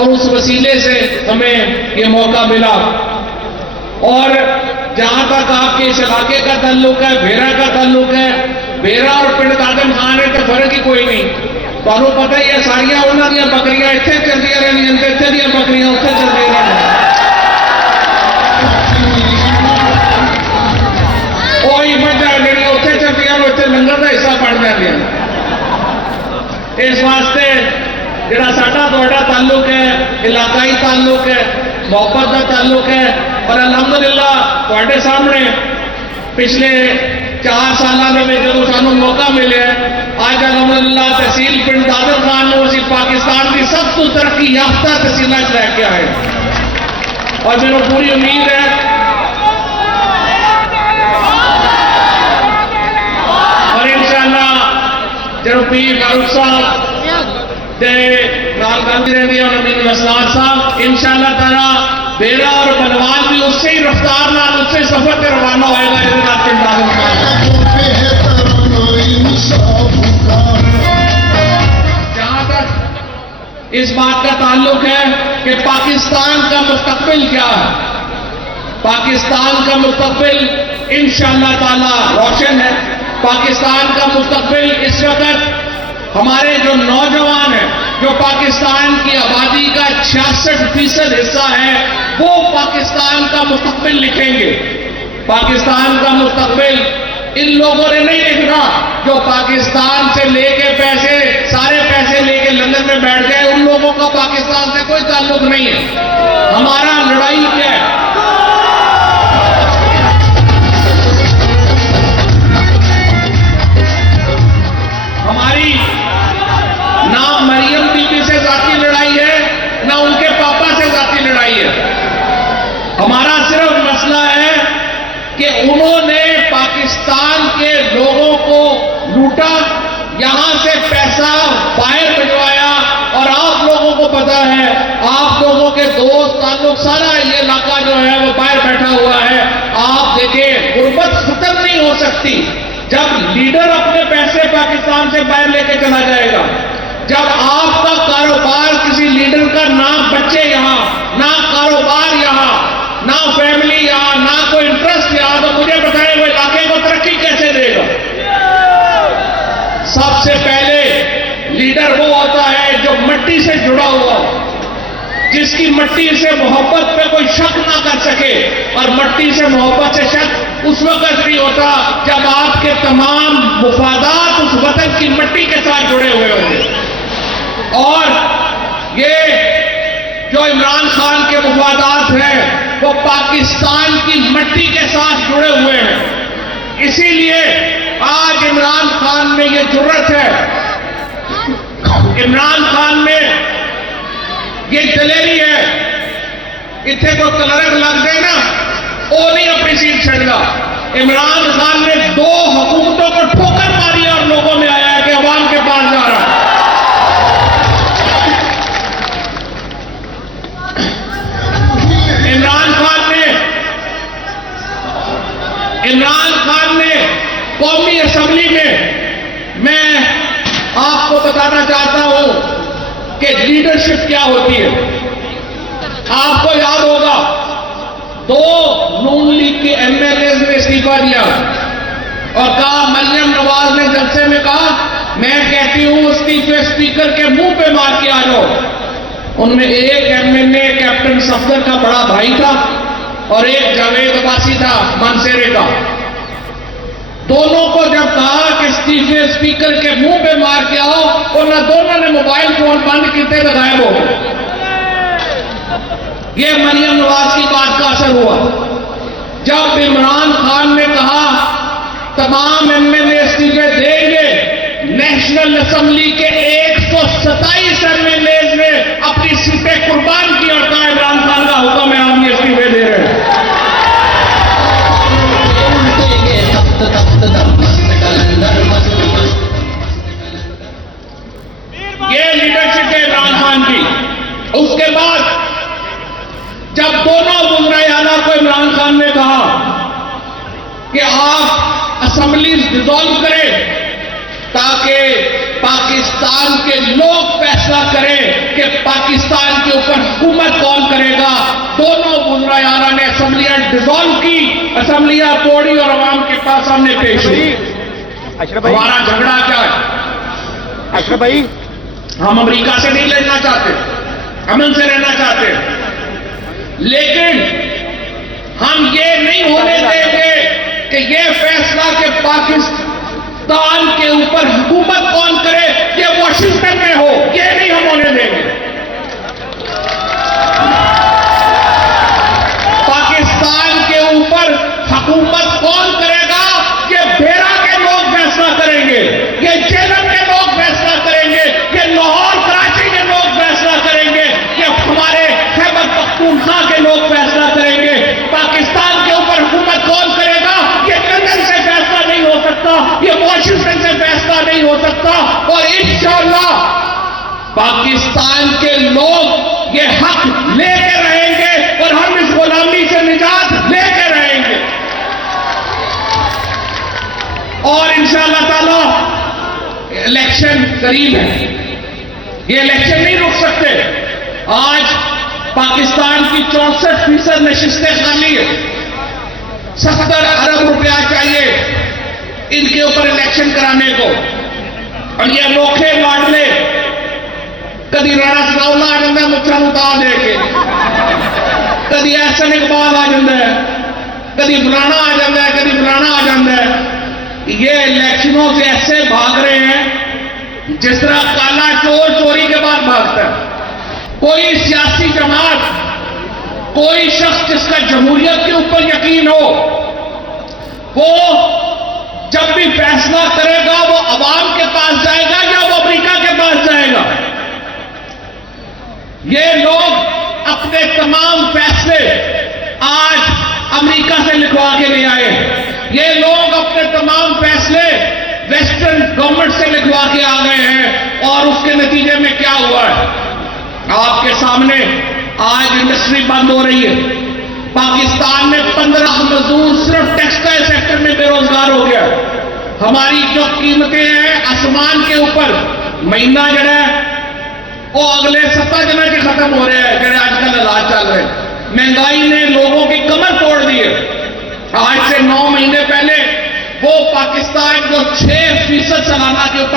और उस वसीले से हमें ये मौका मिला। और जहां तक आपके इस इलाके का ताल्लुक है, भेरा का ताल्लुक है, भेरा और पिंड आदम खान है तो फर्क ही कोई नहीं। तुहानू पता ही है सारिया उन्होंने बकरियां इत्थे चलदियां रहंदियां ते इत्थे दी बकरियां उत्थे चलदियां रहंदियां। ओही वजह जी उत्थे चलदियां उत्थे लंगर का हिस्सा बन जांदियां। इस वास्ते जिहड़ा साडा तुहाडा ताल्लुक है, इलाकाई ताल्लुक है, मोहब्बत का ताल्लुक है। और अलहमदुलिल्लाह तुहाडे सामने पिछले 4 सालों में जो सानू मौका मिले आज अलहमदुलिल्लाह तहसील पिंड दादर खान में असीं पाकिस्तान की सब तो तरक्की याफ्ता तहसीलों लैके आए और मैनूं पूरी उम्मीद है और इंशाअल्लाह जो पीर फारूक साहब ते नाल गांधी रहंदी है नबी असलार साहब इंशाअल्लाह ताला बेरा और बलवान भी उससे ही रफ्तार नाल उससे सफर पे रवाना होएगा इधर नाल पिंड दादर खान। जहां तक इस बात का ताल्लुक है कि पाकिस्तान का मुस्तकबिल क्या है, पाकिस्तान का मुस्तकबिल इंशाअल्लाह ताला रोशन है। पाकिस्तान का मुस्तकबिल इस वक्त हमारे जो नौजवान हैं, जो पाकिस्तान की आबादी का 66% हिस्सा है, वो पाकिस्तान का मुस्तकबिल लिखेंगे। पाकिस्तान का मुस्तकबिल इन लोगों ने नहीं लिखना जो पाकिस्तान से लेके पैसे सारे पैसे लेके लंदन में बैठ गए। उन लोगों का पाकिस्तान से कोई ताल्लुक नहीं है। हमारा लड़ाई क्या है? हमारी ना मरियम बीबी से जाती लड़ाई है, ना उनके पापा से जाती लड़ाई है। हमारा सिर्फ मसला है कि उन्होंने पाकिस्तान के लोगों को लूटा, यहां से पैसा बाहर भिजवाया। और आप लोगों को पता है, आप लोगों के दोस्त ताल्लुक सारा ये इलाका जो है वो बाहर बैठा हुआ है। आप देखें गुर्बत खत्म नहीं हो सकती जब लीडर अपने पैसे पाकिस्तान से बाहर लेके चला जाएगा। जब आपका कारोबार किसी लीडर का ना बच्चे यहां, ना कारोबार यहां, ना फैमिली यहां, ना कोई इंटरेस्ट यहां, तो मुझे बताएं वो इलाके को तरक्की कैसे देगा? सबसे पहले लीडर वो होता है जो मिट्टी से जुड़ा हुआ, जिसकी मिट्टी से मोहब्बत पे कोई शक ना कर सके। और मिट्टी से मोहब्बत से शक उस वक्त नहीं होता जब आपके तमाम मुफादात उस वतन की मिट्टी के साथ जुड़े हुए होंगे। और ये जो इमरान खान के मुफादात हैं वो पाकिस्तान की मिट्टी के साथ जुड़े हुए हैं। इसीलिए आज इमरान खान में ये जुर्रत है, इमरान खान में ये दलेरी है। इतने को कलरक लग गए ना, वो नहीं अपनी सीट छड़ेगा। इमरान खान ने 2 हुकूमतों को ठोकर मारी और लोगों में आया है कि अवाम के पास जा रहा है। इमरान खान ने कौमी असेंबली में, मैं आपको बताना चाहता हूं कि लीडरशिप क्या होती है। आपको याद होगा 2 नून लीग के एमएलए ने इस्तीफा दिया और कहा, मरियम नवाज ने जलसे में कहा मैं कहती हूं इस्तीफे स्पीकर के मुंह पे मार के आ जाओ। उनमें एक एमएलए कैप्टन सफदर का बड़ा भाई था और एक जावेद अब्बासी था मानसेरे का। दोनों को जब कहा कि इस्तीफे स्पीकर के मुंह पे मार के आओ, उन दोनों ने मोबाइल फोन बंद किए तो गायब हो गए। ये मरियम नवाज की बात का असर हुआ। जब इमरान खान ने कहा तमाम एमएलए इस्तीफे देंगे, नेशनल असेंबली के 127 एमएलए ने अपनी सीटें कुर्बान की और कहा इमरान खान का हुक्म है, हम ये इस्तीफे दे रहे हैं। ये लीडरशिप है इमरान खान की। उसके बाद जब दोनों वज़ीर आला को इमरान खान ने कहा कि आप असेंबली डिसॉल्व करें ताकि पाकिस्तान के लोग फैसला करें कि पाकिस्तान के ऊपर असम्बलियां डिसॉल्व की, असम्बलियां तोड़ी और आवाम के पास सामने पेश हुई। हमारा झगड़ा क्या है? अशरफ भाई, हम अमेरिका से नहीं लड़ना चाहते, अमन से रहना चाहते, लेकिन हम ये नहीं होने देंगे कि ये फैसला कि पाकिस्तान के ऊपर हुकूमत कौन करे ये वॉशिंगटन में हो, ये नहीं हम होने देंगे। पाकिस्तान के ऊपर हुकूमत कौन करेगा ये बेरा के लोग फैसला करेंगे, ये जेलम के लोग फैसला करेंगे, ये लाहौर कराची के लोग फैसला करेंगे, ये हमारे खैबर पख्तूनख्वा के लोग फैसला करेंगे। पाकिस्तान के ऊपर हुकूमत कौन करेगा ये लंदन से फैसला नहीं हो सकता, ये वॉशिंगटन से फैसला नहीं हो सकता। और इंशाअल्लाह पाकिस्तान के लोग ये हक लेके रहेंगे और हम इस गुलामी से निजात लेके रहेंगे। और इंशाअल्लाह ताला इलेक्शन करीब है, ये इलेक्शन नहीं रुक सकते। आज पाकिस्तान की 64% नशिस्तें खाली है, 70 अरब रुपया चाहिए इनके ऊपर इलेक्शन कराने को। और ये अनोखे लाडले कभी राणा सनाउल्ला आ जाता है मुच्छा उतार देके, कभी एहसन इकबाल आ जाता है, कभी फलाना आ जाता है, कभी फलाना आ जाता है। ये इलेक्शनों से ऐसे भाग रहे हैं जिस तरह काला चोर चोरी के बाद भागता है। कोई सियासी जमात, कोई शख्स जिसका जमहूरियत के ऊपर यकीन हो, वो जब भी फैसला करेगा वो अवाम के पास जाएगा या वो अमेरिका के पास जाएगा। ये लोग अपने तमाम फैसले आज अमेरिका से लिखवा के ले आए, ये लोग अपने तमाम फैसले वेस्टर्न गवर्नमेंट से लिखवा के आ गए हैं। और उसके नतीजे में क्या हुआ है आपके सामने, आज इंडस्ट्री बंद हो रही है। पाकिस्तान में 15 मजदूर सिर्फ टेक्सटाइल सेक्टर में बेरोजगार हो गया। हमारी जो कीमतें हैं आसमान के ऊपर, महीना जड़ा है वो अगले 7 दिन के खत्म हो रहे हैं जड़े आजकल हालात चल रहे हैं। महंगाई ने लोगों की कमर तोड़ दी है। आज से 9 महीने पहले वो पाकिस्तान जो 6% सालाना के ऊपर